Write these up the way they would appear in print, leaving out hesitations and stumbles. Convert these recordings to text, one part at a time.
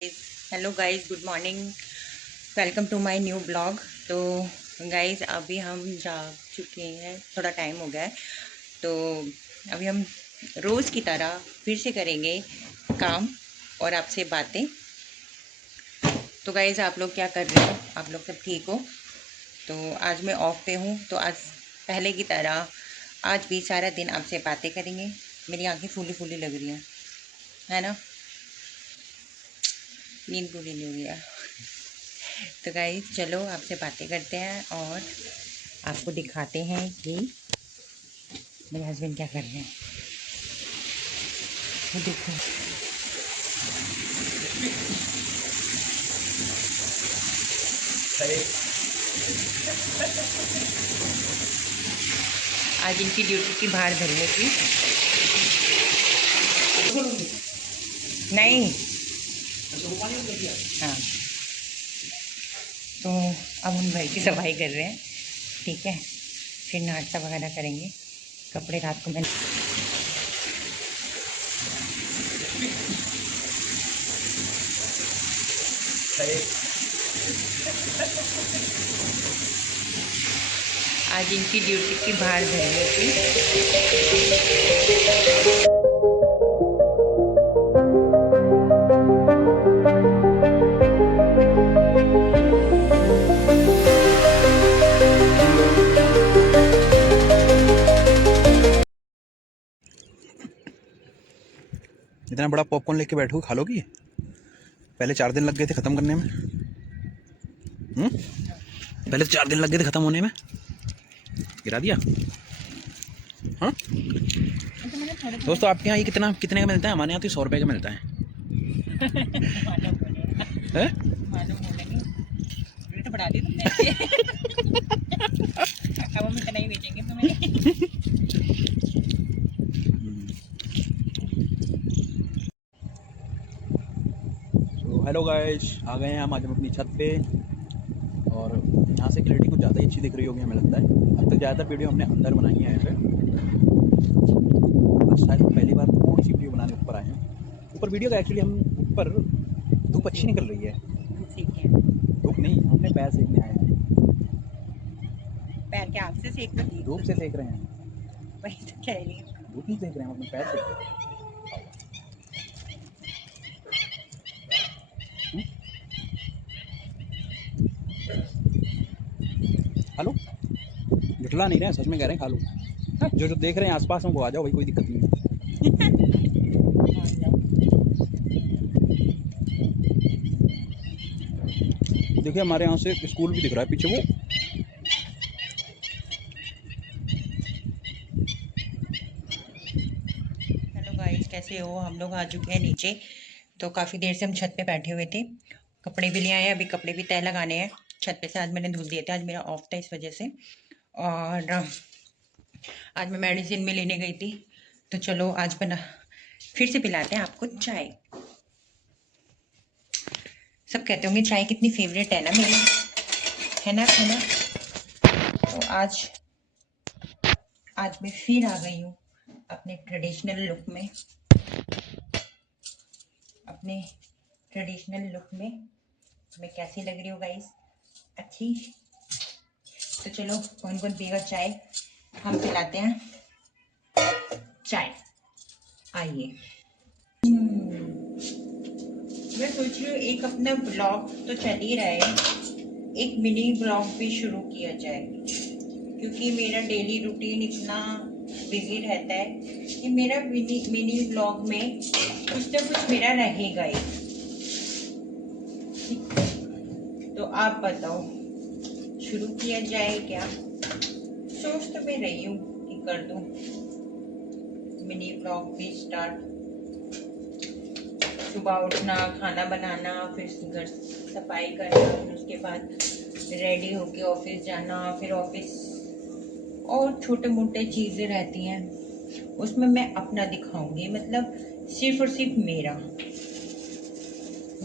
Hello guys, good morning. Welcome to my new blog. तो guys, अभी हम जा चुके हैं, थोड़ा टाइम हो गया है। तो अभी हम रोज़ की तरह फिर से करेंगे काम और आपसे बातें। तो गाइस, आप लोग क्या कर रहे हो? आप लोग सब ठीक हो? तो आज मैं ऑफ पे हूँ, तो आज पहले की तरह आज भी सारा दिन आपसे बातें करेंगे। मेरी आंखें फूली फूली लग रही हैं, है ना? नींद पूरी नहीं हुई है। तो गाइस, चलो आपसे बातें करते हैं और आपको दिखाते हैं कि मेरे हस्बैंड क्या कर रहे हैं। वो देखो, आज इनकी ड्यूटी की बाहर धरने की। नहीं। हाँ, तो अब हम घर की सफाई कर रहे हैं, ठीक है। फिर नाश्ता वगैरह करेंगे। कपड़े रात को मैंने आज इनकी ड्यूटी की बाहर धरने की। इतना बड़ा पॉपकॉर्न लेके बैठो, खा लोगी? पहले 4 दिन लग गए थे ख़त्म करने में। पहले 4 दिन लग गए थे ख़त्म होने में, गिरा दिया। हाँ दोस्तों, आपके यहाँ ये कितने का मिलता है? हमारे यहाँ तो 100 रुपये का मिलता है। हैं? मालूम बोलेंगे, रेट बढ़ा दी तुमने। अब हम इतना ही बेचेंगे तुम्हें। तो हेलो गाइस, आ गए हैं हम आज हम अपनी छत पे। और यहाँ से क्लैरिटी कुछ ज़्यादा ही अच्छी दिख रही होगी, हमें लगता है। अब तक ज़्यादातर वीडियो हमने अंदर बनाई है ऐसे। आज शायद पहली बार थोड़ी सी वीडियो बनाने ऊपर आए हैं। ऊपर वीडियो का एक्चुअली हम ऊपर धूप अच्छी निकल रही है। धूप नहीं, हमने पैर सेकने आए हैं। पैर के हाथ से सेक दो। धूप से सेक रहे हैं। वही तो कह रही हूँ। धूप नहीं सेक रहे हैं, हम अपने पैर सेक रहे हैं। खा लो, जुटला नहीं रहे हैं, सच में कह रहे हैं, खा लो। हाँ, जो जो देख रहे हैं आसपास में वो आ जाओ भाई, कोई दिक्कत नहीं है। देखिए हमारे यहाँ से स्कूल भी दिख रहा है पीछे वो। हेलो गाइस, कैसे हो? हम लोग आ चुके हैं नीचे। तो काफ़ी देर से हम छत पे बैठे हुए थे। कपड़े भी ले आए हैं, अभी कपड़े भी तय लगाने हैं छत पे से। आज मैंने धुल दिए थे, आज मेरा ऑफ था इस वजह से। और आज मैं मेडिसिन में लेने गई थी। तो चलो आज बना फिर से पिलाते हैं आपको चाय। सब कहते होंगे चाय कितनी फेवरेट है ना मेरी, है ना, है ना? तो आज मैं फिर आ गई हूँ अपने ट्रेडिशनल लुक में। अपने ट्रेडिशनल लुक में मैं कैसी लग रही हूँ गाइस? अच्छी? तो चलो, कौन कौन पिएगा चाय? हम पिलाते हैं चाय, आइए। मैं सोच रही हूँ एक अपना ब्लॉग तो चल ही रहा है, एक मिनी ब्लॉग भी शुरू किया जाए, क्योंकि मेरा डेली रूटीन इतना बिजी रहता है कि मेरा मिनी ब्लॉग में कुछ ना कुछ मेरा रहेगा ही। तो आप बताओ, शुरू किया जाए क्या? सोच तो मैं रही हूँ कि कर दूँ मिनी ब्लॉग भी स्टार्ट। सुबह उठना, खाना बनाना, फिर घर सफाई करना, फिर उसके बाद रेडी होके ऑफिस जाना, फिर ऑफिस और छोटे मोटे चीज़ें रहती हैं, उसमें मैं अपना दिखाऊंगी। मतलब सिर्फ और सिर्फ मेरा,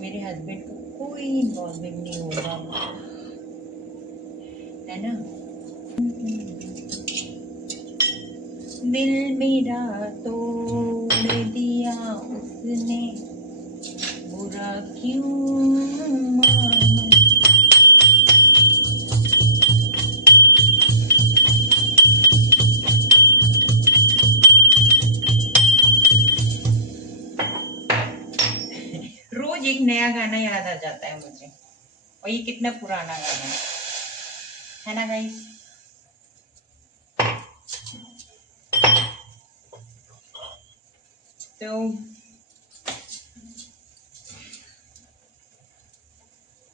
मेरे हस्बैंड को कोई इन्वॉल्वमेंट नहीं होगा, है ना? दिल मेरा तोड़ दिया उसने, बुरा क्यों मानो। रोज एक नया गाना याद आ जाता है मुझे, और ये कितना पुराना गाना है ना गाइस। तो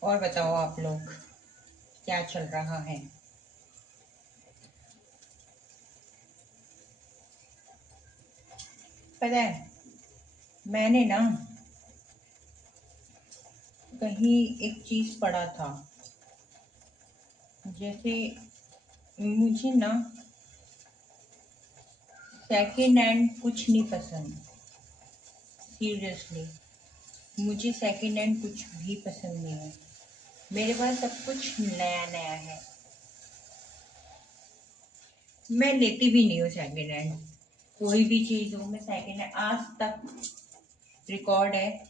और बताओ आप लोग क्या चल रहा है। पता है मैंने ना कहीं एक चीज पढ़ा था, जैसे मुझे ना सेकेंड हैंड कुछ नहीं पसंद। सीरियसली मुझे सेकेंड हैंड कुछ भी पसंद नहीं है। मेरे पास सब कुछ नया नया है। मैं लेती भी नहीं हूँ सेकेंड हैंड, कोई भी चीज़ हो मैं सेकेंड हैंड, आज तक रिकॉर्ड है,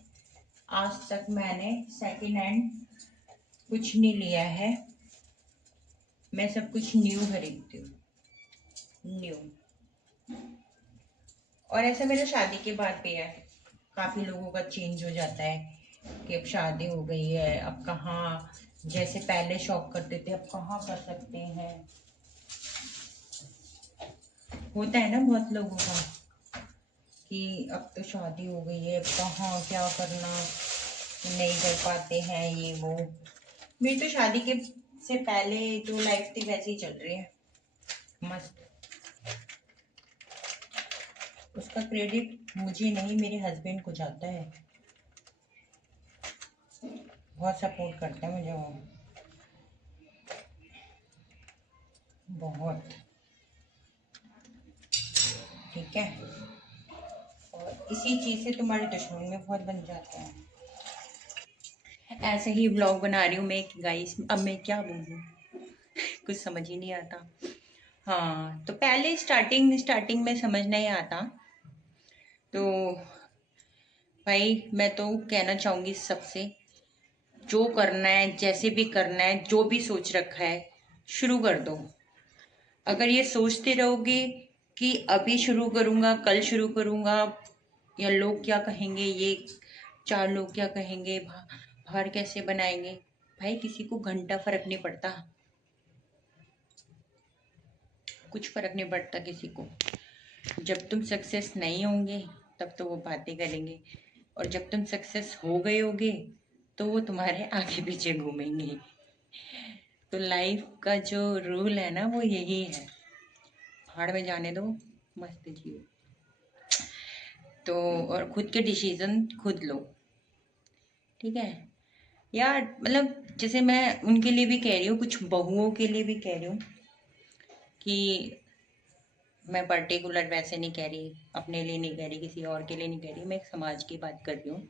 आज तक मैंने सेकेंड हैंड कुछ नहीं लिया है। मैं सब कुछ न्यू खरीदती हूँ, न्यू। और ऐसा मेरा शादी के बाद भी है। काफ़ी लोगों का चेंज हो जाता है कि अब शादी हो गई है, अब कहाँ जैसे पहले शौक करते थे अब कहाँ कर सकते हैं। होता है ना बहुत लोगों का कि अब तो शादी हो गई है, अब कहाँ क्या करना, नहीं कर पाते हैं ये वो। मेरी तो शादी के से पहले जो लाइफ थी वैसे ही चल रही है, मस्त। उसका क्रेडिट मुझे नहीं मेरे हस्बैंड को जाता है। बहुत सपोर्ट करते हैं मुझे वो, बहुत। ठीक है, और इसी चीज़ से तुम्हारे दुश्मन में बहुत बन जाते हैं। ऐसे ही व्लॉग बना रही हूँ मैं गाइस, अब मैं क्या बोलूँ कुछ समझ ही नहीं आता। हाँ तो पहले स्टार्टिंग स्टार्टिंग में समझ नहीं आता, तो भाई मैं तो कहना चाहूँगी सबसे, जो करना है जैसे भी करना है, जो भी सोच रखा है शुरू कर दो। अगर ये सोचते रहोगे कि अभी शुरू करूँगा कल शुरू करूँगा, या लोग क्या कहेंगे, ये चार लोग क्या कहेंगे, बाहर कैसे बनाएंगे, भाई किसी को घंटा फर्क नहीं पड़ता, कुछ फर्क नहीं पड़ता किसी को। जब तुम सक्सेस नहीं होंगे तब तो वो बातें करेंगे, और जब तुम सक्सेस हो गए होगे तो वो तुम्हारे आगे पीछे घूमेंगे। तो लाइफ का जो रूल है ना वो यही है, भाड़ में जाने दो, मस्त जियो। तो और खुद के डिसीजन खुद लो, ठीक है यार। मतलब जैसे मैं उनके लिए भी कह रही हूँ, कुछ बहुओं के लिए भी कह रही हूँ कि मैं पर्टिकुलर वैसे नहीं कह रही, अपने लिए नहीं कह रही, किसी और के लिए नहीं कह रही, मैं एक समाज की बात कर रही हूँ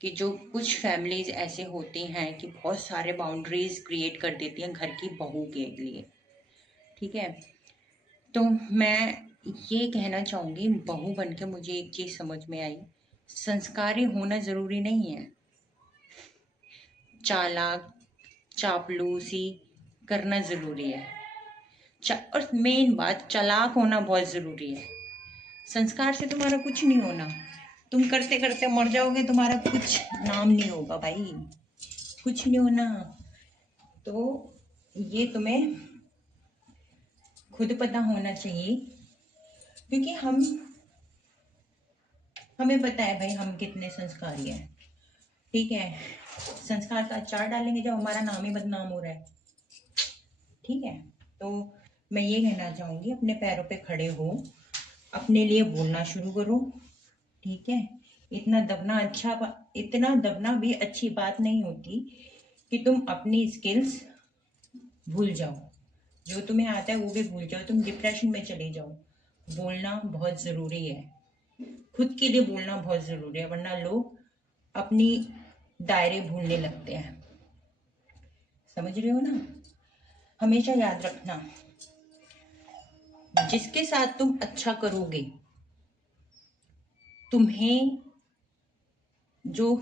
कि जो कुछ फैमिलीज ऐसे होती हैं कि बहुत सारे बाउंड्रीज क्रिएट कर देती हैं घर की बहू के लिए, ठीक है। तो मैं ये कहना चाहूँगी, बहू बन के मुझे एक चीज़ समझ में आई, संस्कारी होना ज़रूरी नहीं है, चालाक चापलूसी करना ज़रूरी है। और मेन बात, चालाक होना बहुत ज़रूरी है। संस्कार से तुम्हारा कुछ नहीं होना, तुम करते करते मर जाओगे, तुम्हारा कुछ नाम नहीं होगा भाई, कुछ नहीं होना। तो ये तुम्हें खुद पता होना चाहिए, क्योंकि हमें पता है भाई हम कितने संस्कारी हैं, ठीक है। संस्कार का अचार डालेंगे जब हमारा नाम ही बदनाम हो रहा है, ठीक है। तो मैं ये कहना चाहूँगी, अपने पैरों पे खड़े हो, अपने लिए बोलना शुरू करो, ठीक है। इतना दबना भी अच्छी बात नहीं होती कि तुम अपनी स्किल्स भूल जाओ, जो तुम्हें आता है वो भी भूल जाओ, तुम डिप्रेशन में चले जाओ। बोलना बहुत ज़रूरी है, खुद के लिए बोलना बहुत ज़रूरी है, वरना लोग अपनी दायरे भूलने लगते हैं। समझ रहे हो ना। हमेशा याद रखना, जिसके साथ तुम अच्छा करोगे, तुम्हें जो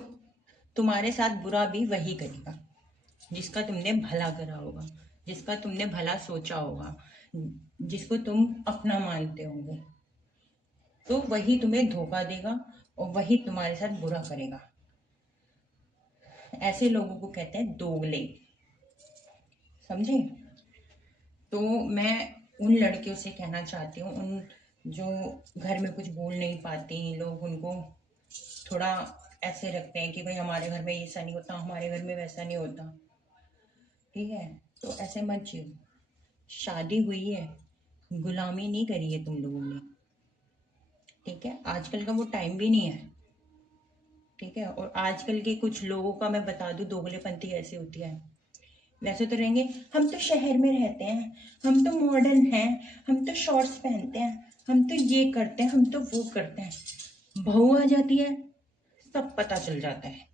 तुम्हारे साथ बुरा भी वही करेगा जिसका तुमने भला करा होगा, जिसका तुमने भला सोचा होगा, जिसको तुम अपना मानते होगे, तो वही तुम्हें धोखा देगा और वही तुम्हारे साथ बुरा करेगा। ऐसे लोगों को कहते हैं दोगले, समझे? तो मैं उन लड़कियों से कहना चाहती हूँ, उन जो घर में कुछ बोल नहीं पाती, लोग उनको थोड़ा ऐसे रखते हैं कि भाई हमारे घर में ऐसा नहीं होता, हमारे घर में वैसा नहीं होता, ठीक है? तो ऐसे मत जियो। शादी हुई है, गुलामी नहीं करी है तुम लोगों ने, ठीक है? आजकल का वो टाइम भी नहीं है, ठीक है? और आजकल के कुछ लोगों का मैं बता दूं दोगलेपंथी ऐसी होती है। वैसे तो रहेंगे, हम तो शहर में रहते हैं, हम तो मॉडर्न हैं, हम तो शॉर्ट्स पहनते हैं, हम तो ये करते हैं, हम तो वो करते हैं। बहू आ जाती है, सब पता चल जाता है।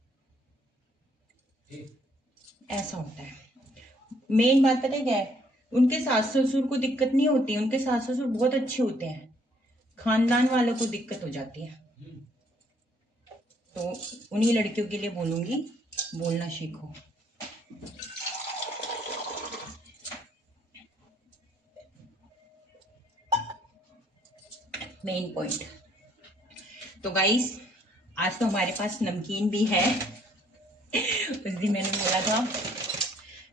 ऐसा होता है। मेन बात पता है क्या है? उनके सास ससुर को दिक्कत नहीं होती, उनके सास ससुर बहुत अच्छे होते हैं, खानदान वालों को दिक्कत हो जाती है। तो उन्हीं लड़कियों के लिए बोलूंगी, बोलना सीखो। Main point. तो गाइस, आज तो हमारे पास नमकीन भी है। उस दिन मैंने बोला था,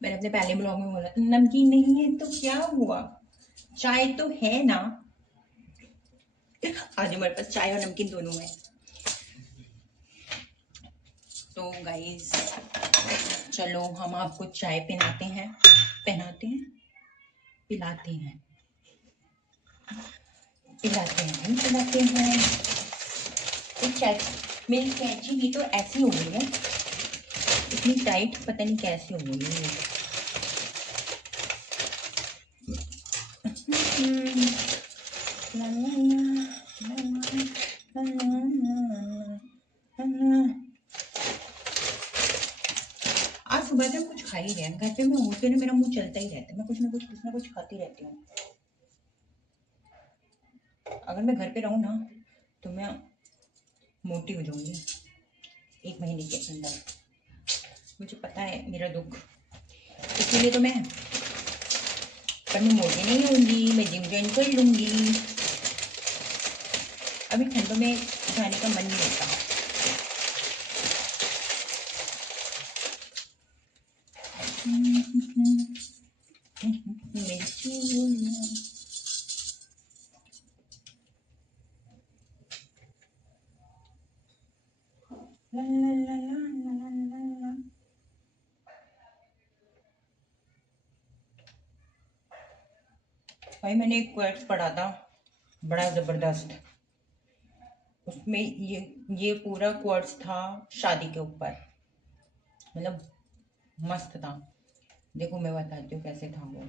मैंने अपने पहले ब्लॉग में बोला था नमकीन नहीं है तो क्या हुआ, चाय तो है ना। आज हमारे पास चाय और नमकीन दोनों है। तो गाइस चलो हम आपको चाय पिलाते हैं, पिलाते हैं, पिलाते हैं, पिलाते हैं, हम पिलाते हैं। तो चाय, मेरी कैंची भी तो ऐसी हो गई है, इतनी टाइट, पता नहीं कैसी हो गई है। ला ला ला ला ला ला ला। आज सुबह से हम कुछ खा ही रहे हैं, घर पे मैं होती ना मेरा मुंह चलता ही रहता है, मैं कुछ ना कुछ खाती रहती हूँ। अगर मैं घर पे रहूँ ना तो मैं मोटी हो जाऊंगी 1 महीने के अंदर, मुझे पता है मेरा दुख, इसीलिए तो मैं, पर मैं मोटी नहीं होंगी, मैं जिम ज्वाइन कर लूंगी। अभी ठंडों में जाने का मन नहीं होता। मेरी चूड़ियां, ला ला ला ला ला ला ला। भाई मैंने एक क्वेट पढ़ा था, बड़ा जबरदस्त। उसमें ये पूरा कोर्स था शादी के ऊपर, मतलब मस्त था। देखो मैं बताती हूँ कैसे था वो,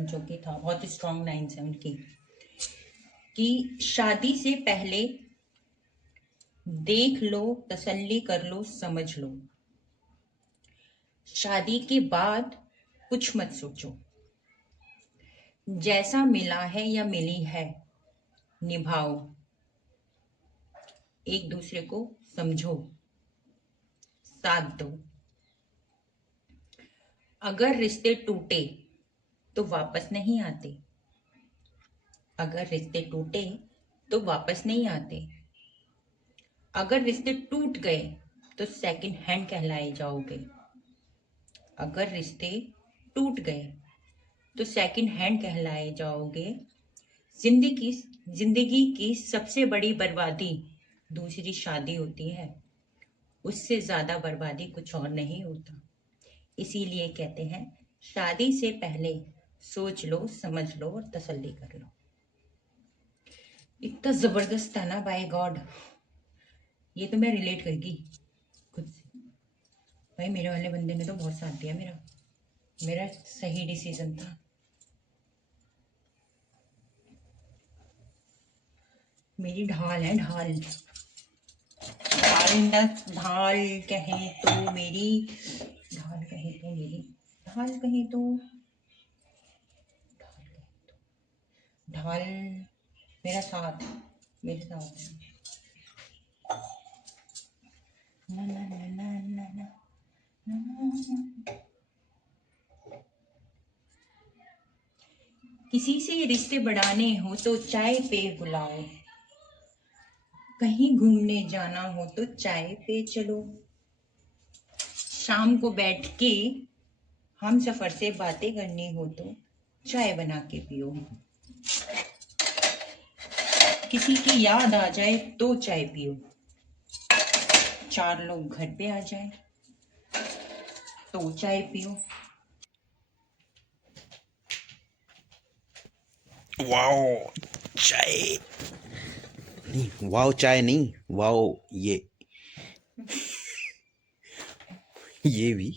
जो कि था बहुत स्ट्रॉन्ग लाइन्स है उनकी, कि शादी से पहले देख लो, तसल्ली कर लो, समझ लो, शादी के बाद कुछ मत सोचो, जैसा मिला है या मिली है निभाओ, एक दूसरे को समझो, साथ दो। अगर रिश्ते टूटे तो वापस नहीं आते, अगर रिश्ते टूटे तो वापस नहीं आते, अगर रिश्ते टूट गए तो सेकंड हैंड कहलाए जाओगे, अगर रिश्ते टूट गए तो सेकंड हैंड कहलाए जाओगे। जिंदगी जिंदगी की सबसे बड़ी बर्बादी दूसरी शादी होती है, उससे ज्यादा बर्बादी कुछ और नहीं होता। इसीलिए कहते हैं शादी से पहले सोच लो, समझ लो और तसल्ली कर लो। इतना जबरदस्त था ना, बाय गॉड, ये तो मैं रिलेट करगी खुद से। भाई मेरे वाले बंदे ने तो बहुत साथ दिया मेरा, मेरा सही डिसीजन था। मेरी ढाल है, ढाल, ढाल न ढाल कहे तो मेरी, ढाल कहे तो मेरी, ढाल कहे तो, ढाल कहे तो, ढाल मेरा साथ, मेरे साथ है। ना ना ना किसी से रिश्ते बढ़ाने हो तो चाय पे बुलाओ, कहीं घूमने जाना हो तो चाय पे चलो, शाम को बैठ के हम सफर से बातें करनी हो तो चाय बना के पियो, किसी की याद आ जाए तो चाय पियो, चार लोग घर पे आ जाए तो चाय पियो। वाओ चाय नहीं, वाओ चाय नहीं, वाओ ये भी।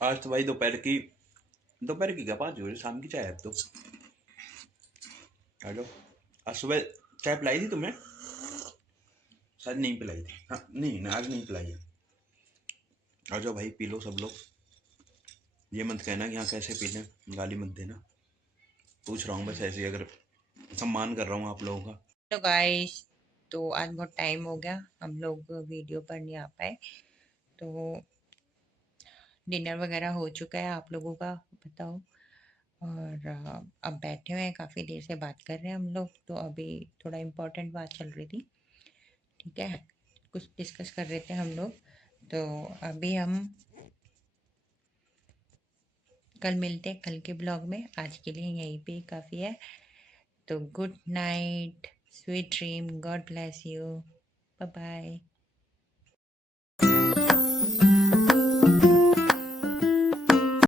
आज तो भाई दोपहर की क्या 5 बजे शाम की चाय है अब तो। हेलो, आज सुबह चाय पिलाई थी तुम्हें? शायद नहीं पिलाई थी। हाँ नहीं ना, आज नहीं पिलाई है। आ जाओ भाई, पी लो सब लोग। ये मत कहना कि हाँ कैसे पी लें, गाली मत देना। पूछ रहा हूँ बस ऐसे ही, अगर सम्मान कर रहा हूँ आप लोगों का। तो गाइस, तो आज बहुत टाइम हो गया, हम लोग वीडियो पर नहीं आ पाए, तो डिनर वगैरह हो चुका है, आप लोगों का बताओ। और अब बैठे हुए हैं, काफ़ी देर से बात कर रहे हैं हम लोग, तो अभी थोड़ा इम्पोर्टेंट बात चल रही थी, ठीक है, कुछ डिस्कस कर रहे थे हम लोग। तो अभी हम कल मिलते हैं कल के ब्लॉग में, आज के लिए यहीं पे काफ़ी है। तो good night, sweet dream, God bless you, bye bye.